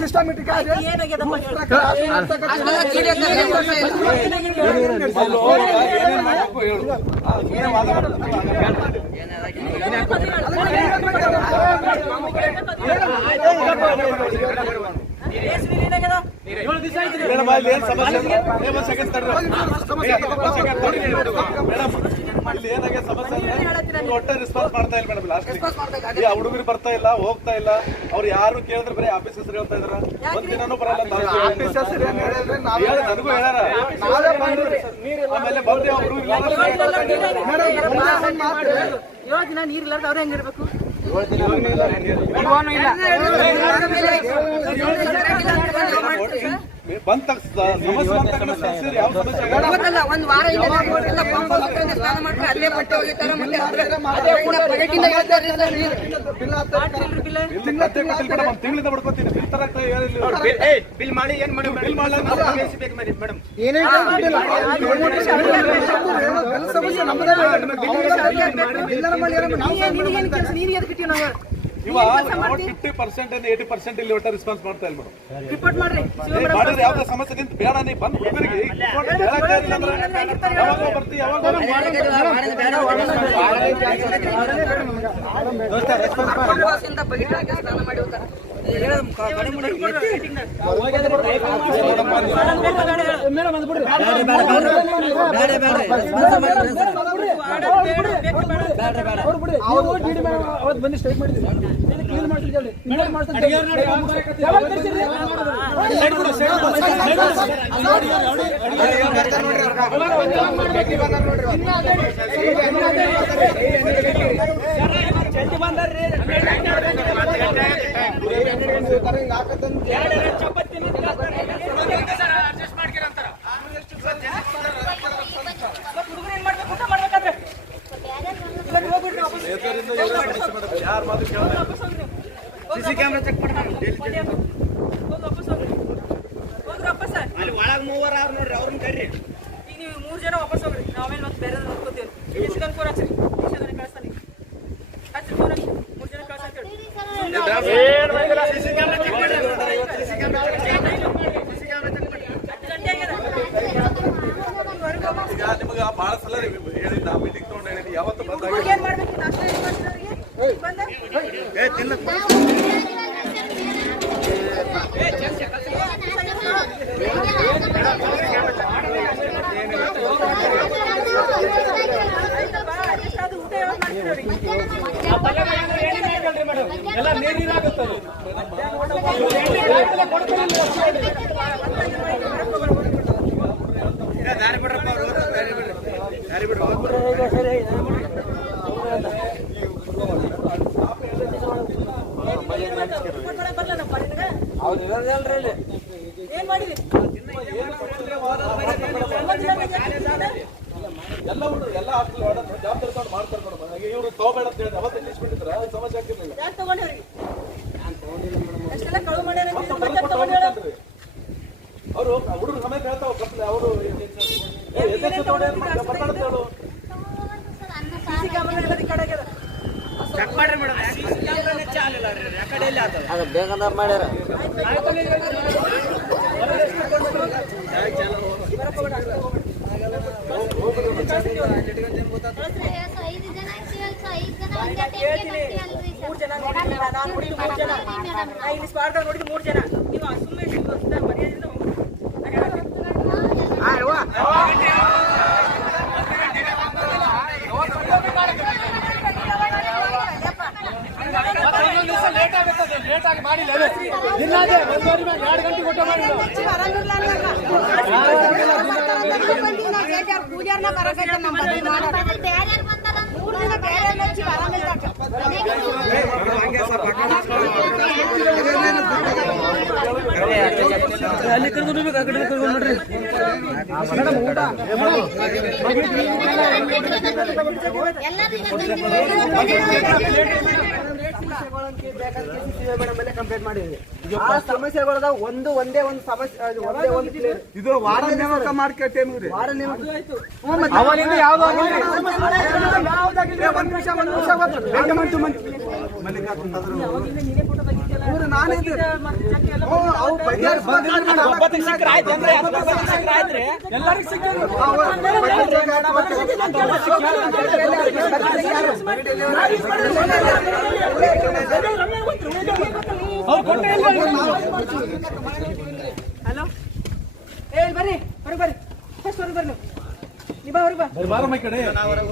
Systematic ಒಟ್ಟೆ response ಮಾಡ್ತಾ ಇಲ್ಲ ಮೇಡಮ್. ಲಾಸ್ಟ್ ಹುಡುಗರು ಬರ್ತಾ ಇಲ್ಲ, ಹೋಗ್ತಾ ಇಲ್ಲ. ಅವ್ರು ಯಾರು ಕೇಳಿದ್ರೆ ಬರೀ ಆಫೀಸ್ ಹೆಸರು ಹೇಳ್ತಾ ಇದಾರ. ಒಂದ್ ದಿನಾನು ಬರಲ್ಲ. ನನಗೂ ಹೇಳಾರ. ಆಮೇಲೆ ಬಂದ್ರೆ ಅವರು 7 ದಿನ ನೀರಿಲ್ಲಾರ್ದು ಅವ್ರು ಹೆಂಗಿರ್ಬೇಕು? ಬಂದ ಸಮಸ್ಯೆ ಯಾವ ಸಮಸ್ಯೆ ಒಂದ್ ವಾರ ಸ್ನಾನ ಮಾಡ್ತಾರೆ, ಅಲ್ಲೇ ಬಟ್ಟೆ ಹೋಗಿರ್ತಾರೆ. ತಿಂಗಳಿಂದ ಬಡ್ಕೋತೀನಿ. ಬಿಲ್ ಮಾಡಿ ಏನ್ ಮಾಡಿ ಬಿಲ್ ಮಾಡಲ್ಲ ಮೇಡಮ್. ಇವಾಗ 50% 80% ಇಲ್ಲಿ ಒಟ್ಟ ರೆಸ್ಪಾನ್ಸ್ ಮಾಡ್ತಾ ಇಲ್ಲ ಮೇಡಮ್. ಮಾಡಿದ್ರೆ ಯಾವ್ದು ಸಮಸ್ಯೆ ನಿಂತು ಬೇಡ ನೀ ಬಂದು ಹುಡುಗರಿಗೆ ಯಾವಾಗ ಬರ್ತೀವಿ ಯಾವಾಗ ಬಂದು ಸ್ಟ್ರೈಕ್ ಮಾಡಿದ್ದೀವಿ. ಕ್ಲೀನ್ ಮಾಡ್ತಿದ್ದೀವಿ. ಸಿಸಿ ಕ್ಯಾಮ್ರಾ ಚೆಕ್ ಮಾಡಿ ಅಲ್ಲಿ ಒಳಗ್ ಮೂವರ ನೋಡ್ರಿ, ಅವ್ರನ್ನ ಕರ್ರಿ. ಈಗ ನೀವು 3 ಜನ ವಾಪಸ್ ಹೋಗ್ರಿ. ನಾವೇನು ಮತ್ತೆ ಬೇರೆ ನೋಡ್ಕೋತೀವಿ. ಫೋನ್ ಹಚ್ಚಿರಿ, ಕಳಿಸ್ತಾನೆ. ಹಚ್ಚಿ ಫೋನ್ ಹಚ್ಚಿ 3 ಜನ ಕಳ್ಸಂತೇಳಿ. ನಿಮಗೆ ಬಹಳ ಸಲ ಹೇಳಿದ್ದ ಮೀಟಿಂಗ್ ತಗೊಂಡು ಹೇಳಿದ್ವಿ. ಯಾವತ್ತು ಬಂದಾಗ ಏನ್ ಮಾಡ್ಬೇಕು? ನಾಷ್ಟ ಏನ್ ಮಾಡ್ತಾರೆ? ಬಂದ ಎಲ್ಲ ನೀರಾಗುತ್ತದೆ. ದಾರಿ ಬಿಡ್ರಪ್ಪ, ದಾರಿ ಬಿಡ್ರಿ. ಏನ್ ಮಾಡಿದ್ವಿ? ಎಲ್ಲ ಹುಡುಗರು ಎಲ್ಲ ಜವಾಬ್ದಾರಿ ತಗೊಂಡು ಮಾಡ್ತಾರೆ ಮೇಡಮ್. ಇವರು ತಗೋಬೇಡ ಅಂತ ಹೇಳಿ ಅವತ್ತು ನಿಲ್ಲಿಸ್ಬಿಟ್ಟಿದ್ರೆ ಸಮಸ್ಯೆ ಆಗ್ತಿರ್ಲಿಲ್ಲ. ಯಾಕೆ ತಗೊಂಡಿವ್ರಿ? ಎಷ್ಟೆಲ್ಲ ಕಳು ಮಾಡ್ಯಾರ. ಅವರು ಹುಡುಗರು ಸಮೇತ ಹೇಳ್ತಾವ ಅವರು ಬೇಗಂದ ಮಾಡ್ಯಾರ. ಇಲ್ಲಿ ಸ್ಪಾರ್ದಾಗ ನೋಡಿದ್ದು 3 ಜನ. ನೀವು ಸುಮ್ಮನೆ ಮರ್ಯಾದಿಂದ ಪೂಜಾರ್ನ 3 ದಿನ ಬೇರೆ ಹಚ್ಚಿವಿ ಆರಾಮಿಲ್ಲ ಅಲ್ಲಿ ಕರ್ಕೊಂಡು ಹೋಗ್ಬೇಕು, ಆ ಕಡೆ ಕರ್ಕೊಂಡು ನೋಡ್ರಿ. ಮೇಡಮ್ ಊಟ ಆ ಸಮಸ್ಯೆಗಳದ ಒಂದೇ ಒಂದು ಸಮಸ್ಯೆ ಒಂದೇ ಒಂದು clear. ಇದು ವಾರ ನೇಮಕ ಮಾಡ್ಕೊಟ್ಟೇನ್ರಿ. ವಾರ ನೇಮಕ ಅವನಿಂದ ಯಾವ್ದು ಆಗಿಲ್ಲ. ಒಂದ್ ನಿಮಿಷ ಗೊತ್ತು. ಎಲ್ಲರಿಗೂ ಸಿಕ್ಕಿದ್ರು. ಅವ್ರು ಕೊಟ್ಟೆ ಇಲ್ಲ. ಹಲೋ ಬರ್ರಿ ಹೊರಗೆ ಬರ್ರಿ ಫಸ್ಟ್ ಹೊರಗೆ ಬರ್ರಿ ನೀವು ಬಾ ಹೊರಗೆ ಬಾ ಬಾರಮ್ಮ ಈ ಕಡೆ.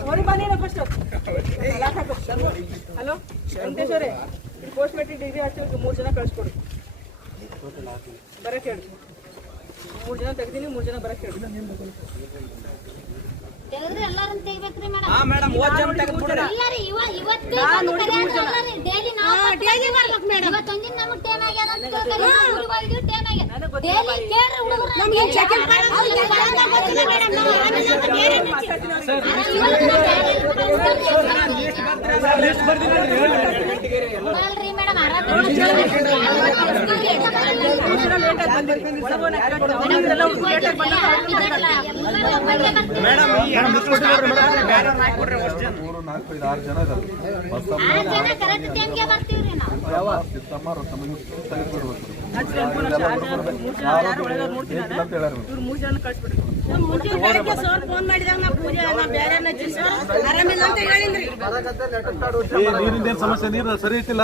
ಹೊರಗೆ ಬಾ ನೀನು ಫಸ್ಟ್ ಹಲೋ ವೆಂಕಟೇಶ್ವರೇ ಪೋಸ್ಟ್ ಮೆಟ್ರಿಕ್ ಡಿಗ್ರಿ ಹಚ್ಚಿದ್ರು 3 ಜನ ಕಳಿಸ್ಕೊಡಿ ಬರಕ್ಕೆ ಹೇಳಿ 3 ಜನ ತೆಗ್ದೀನಿ 3 ಜನ ಬರಕ್ಕೆ ಹೇಳಿ ಎಲ್ಲಾರನ್ನ ತೆಗಿಬೇಕ್ರಿ ಮೇಡಮ್ ಇವತ್ತು ಡೈಲಿ ಮಾಡ್ಬೇಕು ಮೇಡಮ್ ಇವತ್ತೊಂದಿನ ನಮಗೆ ಟೈಮ್ ಆಗ್ಯದ ಅಂತ ಕೇಳ್ತಾರೆ ಊರಿಗೆ ಹೋಗಿದ್ವಿ ಟೈಮ್ ಆಗ್ಯದ ಡೈಲಿ ಕೇಳ್ರಿ ಹುಡುಗರು ನಮಗೆ ಸೆಕೆಂಡ್ ಬರ್ರಿ ಮೇಡಮ್ ಜನ ಇದಾರೆ. ಕರೆಕ್ಟ್ ಟೈಮ್ಗೆ ಬರ್ತೀವ್ರಿ ನಾವು ಸಿದ್ದಮ್ಮ ರತ್ನಮ್ಮ ತೆಗೆದ್ಬಿಡ್ಬೇಕು. ಇವ್ರು 3 ಜನ ಕಳಿಸ್ಬಿಡ್ರಿ ಸರ್ ಫೋನ್ ಮಾಡಿದಾಗ ನಾವು ಪೂಜೆ ಬೇರೆ ಸರ್ ಆರಾಮಿಲ್ಲ ಅಂತ ಹೇಳಿದ್ರಿ ನೀರಿಂದೇನ್ ಸಮಸ್ಯೆ? ನೀರು ಸರಿ ಐತಿಲ್ಲ.